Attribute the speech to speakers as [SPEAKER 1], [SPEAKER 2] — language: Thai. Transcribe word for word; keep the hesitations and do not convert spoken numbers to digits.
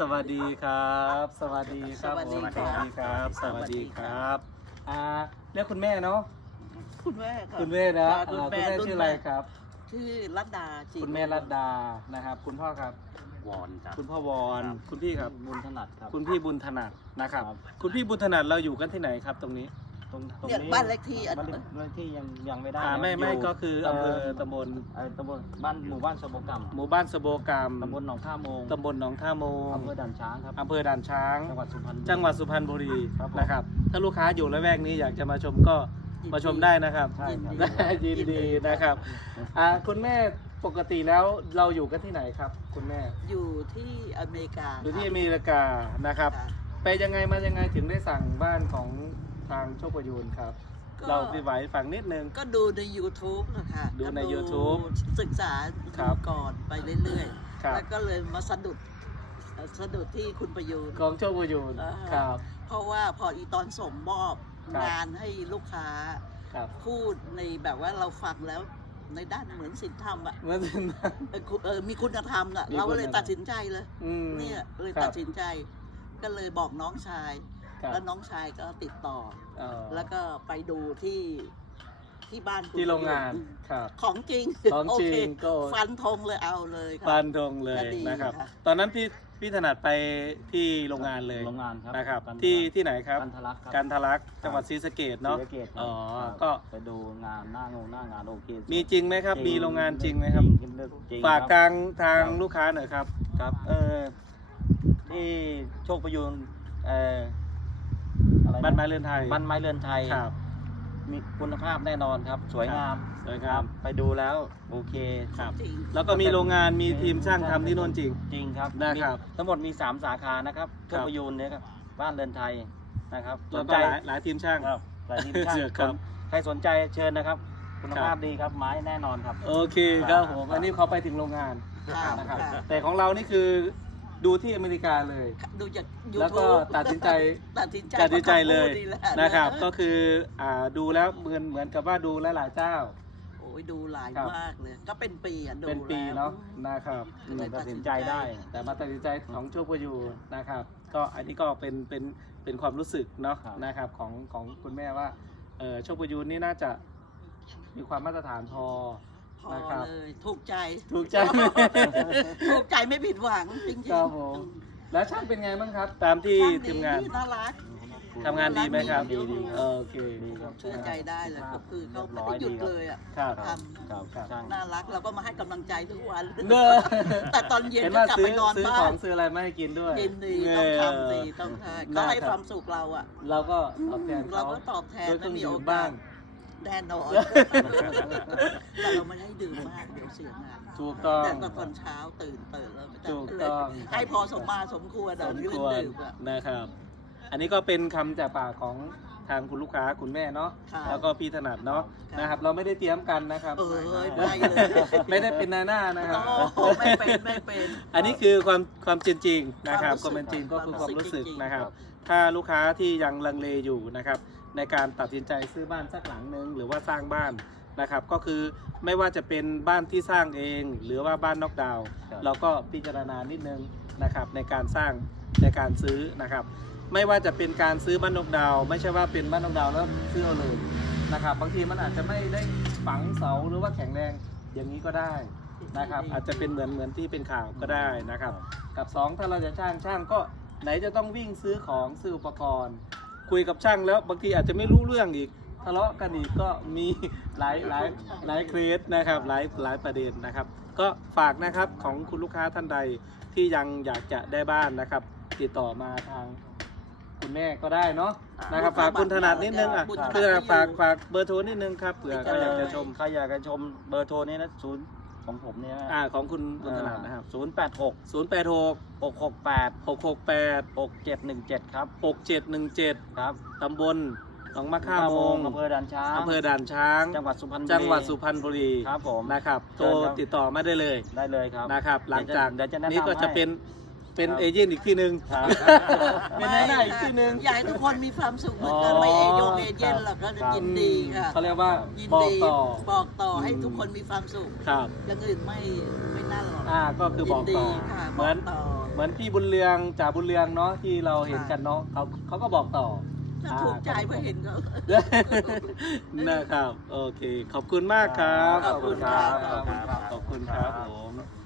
[SPEAKER 1] สวัสดีครับ สวัสดีครับ
[SPEAKER 2] สวัสดี
[SPEAKER 1] ผม
[SPEAKER 2] ครับ
[SPEAKER 1] สวัสดีครับ สวัสดีครับอ่าเรียกคุณแม่เนาะ
[SPEAKER 2] คุณแม่ค่ะ
[SPEAKER 1] คุณแม่นะ
[SPEAKER 2] ค่ะ
[SPEAKER 1] อ่า
[SPEAKER 2] คุณ
[SPEAKER 1] คุณ
[SPEAKER 2] แม่
[SPEAKER 1] แม่ชื่ออะไรครับ
[SPEAKER 2] ชื่อรัตดาจี
[SPEAKER 1] คุณแม่รัตดานะครับ คุณพ่อครับ
[SPEAKER 3] วอนจ้ะ
[SPEAKER 1] คุณพ่อวอน
[SPEAKER 3] ครับ
[SPEAKER 1] คุณพี่ครับ
[SPEAKER 3] บุญถนัดครับ
[SPEAKER 1] คุณพี่บุญถนัดนะครับ
[SPEAKER 3] ครับ
[SPEAKER 1] คุณพี่บุญถนัดเราอยู่กันที่ไหนครับตรงนี้
[SPEAKER 3] ตรงตรง
[SPEAKER 2] เนี่ย
[SPEAKER 3] นี้
[SPEAKER 2] บ้านเลขที่อัน
[SPEAKER 3] บ้านเลขที่ยังยังไม่ได้
[SPEAKER 1] อ่าไม่ไม่
[SPEAKER 3] ยู่
[SPEAKER 1] ก็คืออำเภอตำบล
[SPEAKER 3] เอ่อตำบลบ้านหมู่บ้านสมบกรรม
[SPEAKER 1] หมู่บ้านสโบกรรม
[SPEAKER 3] ตำบลหนองท่าโมง
[SPEAKER 1] ตำบลหนองท่าโมง
[SPEAKER 3] อำเภอด่านช้างครับ
[SPEAKER 1] อำเภอด่านช้าง
[SPEAKER 3] จังหวัดสุพรรณ
[SPEAKER 1] จังหวัดสุพรรณบุรี
[SPEAKER 3] ครับผม
[SPEAKER 1] นะครับ ถ้าลูกค้าอยู่ละแวกนี้อยากจะมาชมก็มาชมได้นะครับ
[SPEAKER 3] ใช่ครับ
[SPEAKER 1] ยินดีนะครับอ่าคุณแม่ปกติแล้วเราอยู่กันที่ไหนครับ คุณแม่
[SPEAKER 2] อยู่ที่อเมริกา
[SPEAKER 1] อยู่ที่อเมริกานะครับ
[SPEAKER 2] ค่ะ
[SPEAKER 1] ไปยังไงมายังไงถึงได้สั่งบ้านของทางโชคประยูนครับ
[SPEAKER 2] ก็
[SPEAKER 1] เราไปไหวฝั่งนิดนึง
[SPEAKER 2] ก็ดูใน YouTube นะคะ
[SPEAKER 1] ดูใน
[SPEAKER 2] ก็
[SPEAKER 1] YouTube
[SPEAKER 2] ศึกษา
[SPEAKER 1] ครับ
[SPEAKER 2] ก่อนไปเรื่อย
[SPEAKER 1] ครับ
[SPEAKER 2] ๆ แล้วก็เลยมาสะดุดเอ่อสะดุดที่คุณประยูน
[SPEAKER 1] ของโชคประยูน
[SPEAKER 2] อ่า
[SPEAKER 1] ครับ
[SPEAKER 2] เพราะว่าพออีตอนส่งมอบ
[SPEAKER 1] ครับ
[SPEAKER 2] งานให้ลูกค้า
[SPEAKER 1] ครับ
[SPEAKER 2] พูดในแบบว่าเราฟังแล้วในด้านเหมือนศีลธรรมอะ
[SPEAKER 1] เมื่อถึงนั้น
[SPEAKER 2] เออคุณเออมีคุณธรรมอะ
[SPEAKER 1] มี
[SPEAKER 2] เราก็เลย
[SPEAKER 1] คุณธรรม
[SPEAKER 2] ตัดสินใจเลย
[SPEAKER 1] อืม
[SPEAKER 2] เนี่ยเลย
[SPEAKER 1] ครับ
[SPEAKER 2] ตัดสินใจ ก็เลยบอกน้องชาย
[SPEAKER 1] ครับ
[SPEAKER 2] แล้วน้องชายก็ติดต่อ
[SPEAKER 1] เอ่อ
[SPEAKER 2] แล้วก็ไปดูที่ที่บ้านคุณ
[SPEAKER 1] ที่โรงงาน
[SPEAKER 2] อืม
[SPEAKER 1] ครับ
[SPEAKER 2] ของจริง
[SPEAKER 1] ของจริง
[SPEAKER 2] โเค
[SPEAKER 1] ก็
[SPEAKER 2] ฟันธงเลยเอาเลยค่ะ
[SPEAKER 1] ฟันธงเลย
[SPEAKER 2] ก็ดี
[SPEAKER 1] นะครับ
[SPEAKER 2] ค่ะ
[SPEAKER 1] ตอนนั้นพี่พี่ถนัดไปที่โรงงานเลย
[SPEAKER 3] โรงงานครับ
[SPEAKER 1] นะครับ
[SPEAKER 3] กัน
[SPEAKER 1] ที่
[SPEAKER 3] ทะลัก
[SPEAKER 1] ที่ไหนครับ
[SPEAKER 3] กันทะลักครับ
[SPEAKER 1] กันทะลักจังหวัดศรีสะเกษเนาะ
[SPEAKER 3] ศรีสะเกษครับ
[SPEAKER 1] อ๋อ
[SPEAKER 3] ครับ
[SPEAKER 1] ก็
[SPEAKER 3] ไปดูงานหน้างงหน้างานโอเค
[SPEAKER 1] มีจริงไหมครับ มีโรงงานจริงไหมครับ
[SPEAKER 3] จริงจริง
[SPEAKER 1] ฝาก
[SPEAKER 3] ครับ
[SPEAKER 1] ทางทาง
[SPEAKER 3] ครับ
[SPEAKER 1] ลูกค้าหน่อยครับ
[SPEAKER 3] ครับเออที่โชคประยูนเอ่ออะไระ
[SPEAKER 1] บ้านไม้เรือนไทย
[SPEAKER 3] บ้านไม้เรือนไทย
[SPEAKER 1] ครับ
[SPEAKER 3] มีคุณภาพแน่นอนครับ สวยงาม
[SPEAKER 1] สวยงาม
[SPEAKER 3] ไปดูแล้วโอเค
[SPEAKER 1] ครับ
[SPEAKER 2] จริง
[SPEAKER 1] แล้วก็มีโรงงานมีทีมช่างทำที่โน่นจริง
[SPEAKER 3] จริงครับ
[SPEAKER 1] นะครับ
[SPEAKER 3] มีทั้งหมดมีสามสาขานะครับ
[SPEAKER 1] ค
[SPEAKER 3] โช
[SPEAKER 1] รับ
[SPEAKER 3] คประยูนเนี่ยครับบ้านเรือนไทยนะครับส
[SPEAKER 1] แล้ว
[SPEAKER 3] น
[SPEAKER 1] ก็
[SPEAKER 3] ใจ
[SPEAKER 1] หลายหลายทีมช่าง
[SPEAKER 3] ครับหลายทีมช่าง
[SPEAKER 1] ครับ
[SPEAKER 3] ใครสนใจเชิญนะครับ คุณ
[SPEAKER 1] ครับ
[SPEAKER 3] ภาพดีครับไม้แน่นอนครับ
[SPEAKER 1] โอเคครับผม
[SPEAKER 3] ครับ
[SPEAKER 1] อันนี้เขาไปถึงโรงงาน
[SPEAKER 2] ค่ะ
[SPEAKER 1] นะครับ
[SPEAKER 2] ค่ะ
[SPEAKER 1] แต่ของเรานี่คือดูที่อเมริกาเลย
[SPEAKER 2] ดูจาก
[SPEAKER 1] แล้วก็
[SPEAKER 2] YouTube
[SPEAKER 1] ตัดสินใจ
[SPEAKER 2] ตัดสินใจ
[SPEAKER 1] ตัดสินใจเลย
[SPEAKER 2] พราะคำพูดแหล
[SPEAKER 1] นะครับ ก็คืออ่าดูแล้วเหมือนเหมือนกับว่าดูหลายๆเจ้า
[SPEAKER 2] โอ้ยดูหลาย
[SPEAKER 1] ครับ
[SPEAKER 2] มากเลย ก็เป็นปีอ่ะดู
[SPEAKER 1] เป็นปี
[SPEAKER 2] แล้ว
[SPEAKER 1] เนาะนะครับ
[SPEAKER 2] ก็เลย
[SPEAKER 3] ตัดสินใจได้
[SPEAKER 1] แต่มาตัดสินใจของโชคประยูนนะครับ ก็อันนี้ก็เป็นเป็นเป็นความรู้สึกเนาะ
[SPEAKER 3] ครับ
[SPEAKER 1] นะครับของของคุณแม่ว่าเออโชคประยูนนี่น่าจะมีความมาตรฐานพอ
[SPEAKER 2] พอ
[SPEAKER 1] นะครับ
[SPEAKER 2] เลยถูกใจ
[SPEAKER 1] ถูกใจ
[SPEAKER 2] ถูกใจไม่ผิดหวังจริงๆ
[SPEAKER 1] ครับผมแล้วช่างเป็นไงบ้างครับ ตามที่
[SPEAKER 2] ช่างดี
[SPEAKER 1] ทีมงาน
[SPEAKER 2] น่ารัก
[SPEAKER 1] ทำงานดีไหมครับ
[SPEAKER 2] ดีดีครับ
[SPEAKER 1] โอเค
[SPEAKER 3] ดีครับ
[SPEAKER 2] เชื่อใจได้เลยก็คือเขาไม่
[SPEAKER 3] เรียบร้อ
[SPEAKER 2] ได้
[SPEAKER 3] ย
[SPEAKER 2] หยุด
[SPEAKER 3] ดีครับ
[SPEAKER 2] เลยอ่ะ
[SPEAKER 1] ครับ
[SPEAKER 2] ท
[SPEAKER 3] ครับ
[SPEAKER 1] ครับ
[SPEAKER 3] ช่าง
[SPEAKER 2] ำน่ารักเราก็มาให้กำลังใจทุกวัน
[SPEAKER 1] เนอะ
[SPEAKER 2] แต่ตอนเย็น
[SPEAKER 1] เห็น
[SPEAKER 2] ก็
[SPEAKER 1] ว่าก
[SPEAKER 2] ลับ
[SPEAKER 1] ซื้
[SPEAKER 2] ไป
[SPEAKER 1] อน
[SPEAKER 2] อน
[SPEAKER 1] ซื้อ
[SPEAKER 2] บ้า
[SPEAKER 1] ขอน งซื้ออะไรมาให้กินด้วย
[SPEAKER 2] ยินดีต้องทำดีต้องทำเขาให้ความสุขเราอ่ะ
[SPEAKER 1] เราก็ตอบแทน
[SPEAKER 2] เรา
[SPEAKER 1] เขา
[SPEAKER 2] ก็ตอบแทน
[SPEAKER 1] ด้วยเค
[SPEAKER 2] และ
[SPEAKER 1] รื่อง
[SPEAKER 2] มี
[SPEAKER 1] ดื่
[SPEAKER 2] โอ
[SPEAKER 1] ม
[SPEAKER 2] กา
[SPEAKER 1] บ้า
[SPEAKER 2] ส
[SPEAKER 1] ง
[SPEAKER 2] แน่นอน แต่เราไม่ให้ดื่มมากเดี๋ยวเสียงาน
[SPEAKER 1] ถูกต้อง
[SPEAKER 2] แต่ตอนเช้าตื่นตื่นแล้ว
[SPEAKER 1] ถูกต้อง
[SPEAKER 2] ให้พอสมมาสมควร
[SPEAKER 1] ส
[SPEAKER 2] อะ
[SPEAKER 1] ม
[SPEAKER 2] เรื่
[SPEAKER 1] ค
[SPEAKER 2] อง
[SPEAKER 1] วร
[SPEAKER 2] ดื่มอะ
[SPEAKER 1] นะครับ อันนี้ก็เป็นคำจากปากของทางคุณลูกค้าคุณแม่เนาะ
[SPEAKER 2] ค่ะ
[SPEAKER 1] แล้วก็พี่ถนัดเนาะ
[SPEAKER 2] ค่ะ
[SPEAKER 1] นะครับ เราไม่ได้เตรียมกันนะครับ
[SPEAKER 2] เออไม่เลย
[SPEAKER 1] ไม่ได้เป็นนายหน้านะครับ
[SPEAKER 2] โอ้โหไม่เป็นไม่เป็น
[SPEAKER 1] อันนี้คือความความจริงจริงนะครับความ ม
[SPEAKER 2] คาวรู้สึก
[SPEAKER 1] เป็นจริงก็คือความรู้สึก
[SPEAKER 2] ความรู้สึก
[SPEAKER 1] นะครับ
[SPEAKER 3] จริง
[SPEAKER 1] ถ้าลูกค้าที่ยังลังเลอยู่นะครับ ในการตัดสินใจซื้อบ้านสักหลังหนึ่งหรือว่าสร้างบ้านนะครับ ก็คือไม่ว่าจะเป็นบ้านที่สร้างเอง หรือว่าบ้านนอกดาวน์
[SPEAKER 3] ครับ
[SPEAKER 1] เราก็พิจารณานิดนึงนะครับในการสร้างในการซื้อนะครับ ไม่ว่าจะเป็นการซื้อบ้านนอกดาวน์ไม่ใช่ว่าเป็นบ้านนอกดาวน์แล้วซื้อเอาเลยนะครับ บางทีมันอาจจะไม่ได้ฝังเสาหรือว่าแข็งแรงอย่างนี้ก็ได้นะครับ อาจจะเป็นเหมือนเหมือนที่เป็นข่าวก็ได้นะครับ กับสองถ้าเราจะช่างช่างก็ไหนจะต้องวิ่งซื้อของซื้ออุปกรณ์ คุยกับช่างแล้วบางทีอาจจะไม่รู้เรื่องอีกทะเลาะกันอีกก็มีหลายหลายหลายเคสนะครับหลายหลายประเด็นนะครับ ก็ฝากนะครับของคุณลูกค้าท่านใดที่ยังอยากจะได้บ้านนะครับ ติดต่อมาทางคุณแม่ก็ได้เนาะนะครับฝากคุณถนัดนิดนึงอ่ะเพื่อฝากฝากเบอร์โทรนิดนึงครับเผื่อใครอยากจะชม
[SPEAKER 3] ใครอยากจะชมเบอร์โทรนี้นะศูนย์ของผมเนี่ยนะ
[SPEAKER 1] อ่าของคุณคุณถนัดนะครับ
[SPEAKER 3] ศูนย์แปดหก
[SPEAKER 1] ศูนย์แปดหก
[SPEAKER 3] หกหกแปด
[SPEAKER 1] หกหกแปด
[SPEAKER 3] หกเจ็ดหนึ่งเจ็ดครับ
[SPEAKER 1] หกเจ็ดหนึ่งเจ็ด
[SPEAKER 3] ครับ
[SPEAKER 1] ตำบลหนองมะข่าโมง
[SPEAKER 3] อำเภอด่านช้าง
[SPEAKER 1] อำเภอด่านช้าง
[SPEAKER 3] จังหวัดสุพรรณบุรี
[SPEAKER 1] จังหวัดสุพรรณบุรี
[SPEAKER 3] ครับผม
[SPEAKER 1] นะครับโทร
[SPEAKER 3] เชิญครับ
[SPEAKER 1] ติดต่อมาได้เลย
[SPEAKER 3] ได้เลยครับ
[SPEAKER 1] นะครับ หลังจาก
[SPEAKER 3] เดี๋ยวจะแนะนำ
[SPEAKER 1] นี้ก็จะ
[SPEAKER 3] ให้
[SPEAKER 1] เป็นเป็น
[SPEAKER 3] ครับ
[SPEAKER 1] เอเจนต์อีกที่หนึ่ง
[SPEAKER 3] ครับ
[SPEAKER 1] เป็นหน้าหน้าอีกที่หนึ่ง
[SPEAKER 2] อยากให้ทุกคนมีความสุขเหมือนกัน
[SPEAKER 1] อ๋อ
[SPEAKER 2] ไม่เอโยงเอเย่นหรอกก็
[SPEAKER 3] ครับ
[SPEAKER 2] ยินดีค่ะ
[SPEAKER 1] เขาเรียกว่า
[SPEAKER 2] ยิน
[SPEAKER 1] บอก
[SPEAKER 2] ดี
[SPEAKER 1] ต่อ
[SPEAKER 2] บอกต่อให้
[SPEAKER 1] อืม
[SPEAKER 2] ทุกคนมีความสุข
[SPEAKER 1] ครับ
[SPEAKER 2] อย่างอื่นไม่ไม่นั่นหรอก
[SPEAKER 1] อ่าก็คือบอกต่อ
[SPEAKER 2] ยินดีค่ะ
[SPEAKER 1] เหมือน
[SPEAKER 2] บอกต่อ
[SPEAKER 1] เหมือนพี่บุญเรืองจ่าบุญเรืองเนาะที่เราเห็นกันเนาะเขาเขาก็บอกต่อ
[SPEAKER 2] ถ้าถูกใจเพื่อเห็นเขา
[SPEAKER 1] นะครับโอเคขอบคุณมากครับ
[SPEAKER 2] ขอบคุณครับ
[SPEAKER 1] ขอบคุณครับขอบคุณครับผม